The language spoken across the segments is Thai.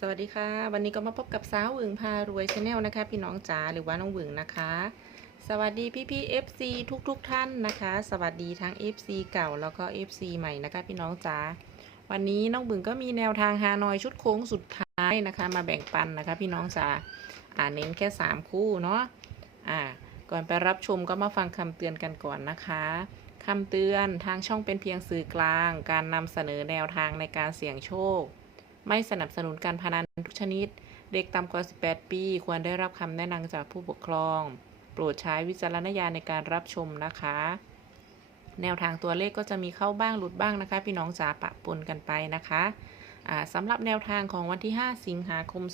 สวัสดีค่ะ วันนี้ก็มาพบกับสาวหวึงพารวยชาแนลนะคะ พี่น้องจ๋าหรือว่าน้องหวึงนะคะ สวัสดีพี่พี่ๆ FC ทุกทุกๆท่านนะคะ สวัสดีทั้ง FC เก่าแล้วก็ FC ใหม่นะคะ พี่น้องจ๋าวันนี้น้องหวึงก็มีแนวทางฮานอยชุดโค้งสุดท้ายนะคะ มาแบ่งปันนะคะ พี่น้องจ๋าอ่าเน้นแค่3คู่เนาะอ่าก่อนไปรับชมก็มาฟังคำเตือนกันก่อนนะคะคำเตือนทางช่องเป็นเพียงสื่อกลาง การนำเสนอแนวทางในการเสี่ยงโชค ไม่สนับสนุนการพนันทุกชนิด เด็กต่ำกว่า 18 ปี ควรได้รับคำแนะนำจากผู้ปกครอง โปรดใช้วิจารณญาณในการรับชมนะคะ แนวทางตัวเลขก็จะมีเข้าบ้างหลุดบ้างนะคะ พี่น้องจ๋าปะปนกันไปนะคะสำหรับแนวทางของวันที่ 5 สิงหาคม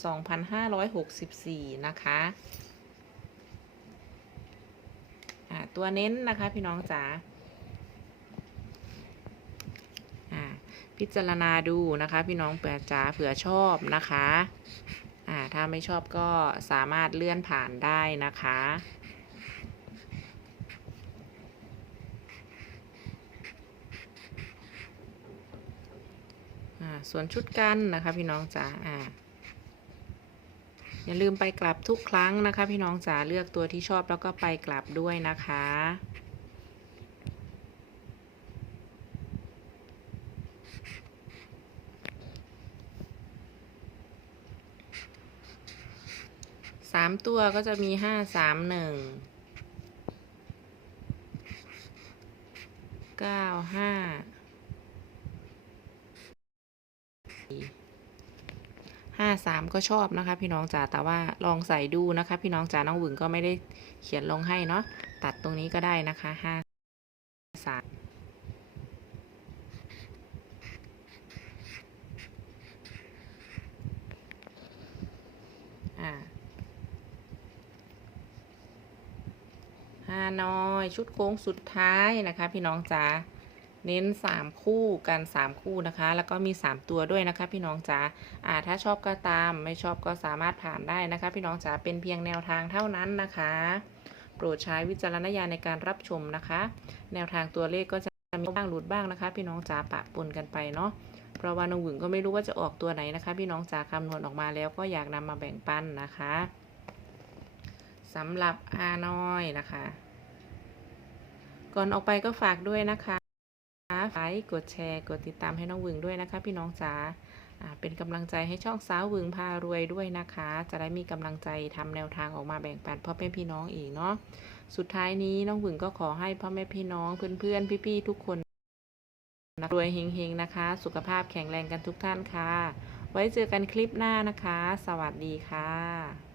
2564 นะคะตัวเน้นนะคะพี่น้องจ๋าอ่า พิจารณาดูนะคะ พี่น้องเผื่อจ๋าเผื่อชอบนะคะอ่าถ้าไม่ชอบก็สามารถเลื่อนผ่านได้นะคะอ่าส่วนชุดกันนะคะพี่น้องจ๋าอ่าอย่าลืมไปกลับทุกครั้งนะคะ พี่น้องจ๋าเลือกตัวที่ชอบแล้วก็ไปกลับด้วยนะคะ สามตัวก็จะมีห้าสามหนึ่งเก้าห้าห้าสามก็ชอบนะคะพี่น้องจ๋าแต่ว่าลองใส่ดูนะคะพี่น้องจ๋าน้องหวึงก็ไม่ได้เขียนลงให้เนาะตัดตรงนี้ก็ได้นะคะห้าสามอ่า ฮานอยชุดโค้งสุดท้ายนะคะ พี่น้องจ๋าเน้น 3 คู่กัน 3 คู่นะคะ แล้วก็มี 3 ตัวด้วยนะคะ พี่น้องจ๋าอ่าถ้าชอบก็ตามไม่ชอบก็สามารถผ่านได้นะคะ พี่น้องจ๋าเป็นเพียงแนวทางเท่านั้นนะคะ โปรดใช้วิจารณญาณในการรับชมนะคะ แนวทางตัวเลขก็จะมีบ้างหลุดบ้างนะคะ พี่น้องจ๋าปะปนกันไปเนาะเพราะว่าน้องหวึงก็ไม่รู้ว่าจะออกตัวไหนนะคะ พี่น้องจ๋าคำนวณออกมาแล้วก็อยากนำมาแบ่งปันนะคะสำหรับฮานอยนะคะ ก่อนออกไปก็ฝากด้วยนะคะฝากกดแชร์ กดติดตามให้น้องวึงด้วยนะคะ พี่น้องจ๋าเป็นกำลังใจให้ช่องสาววึงพารวยด้วยนะคะ จะได้มีกำลังใจทำแนวทางออกมาแบ่งปันพ่อแม่พี่น้องอีกเนาะ สุดท้ายนี้น้องวึงก็ขอให้พ่อแม่พี่น้องเพื่อนๆพี่ๆทุกคนรวยเฮงๆนะคะ สุขภาพแข็งแรงกันทุกท่านค่ะ ไว้เจอกันคลิปหน้านะคะ สวัสดีค่ะ